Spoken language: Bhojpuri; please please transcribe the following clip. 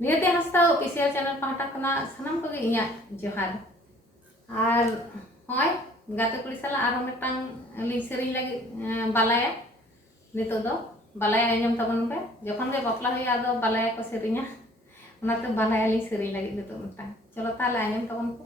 नियति हांसदा ऑफिशियल चैनल पाहटा खना सानाम को इया जोहार और होय गाते कुड़ी साला आरो मिटांग ली सेरिंग लगी बालाया नितो दो बालाया आंजम तबन पे जखन गे बापला होया दो बालाया को सेरिंगा ओनाते बालाया ली सेरिंग लगी नितो मिटांग चलो ताले आंजम तबन पे।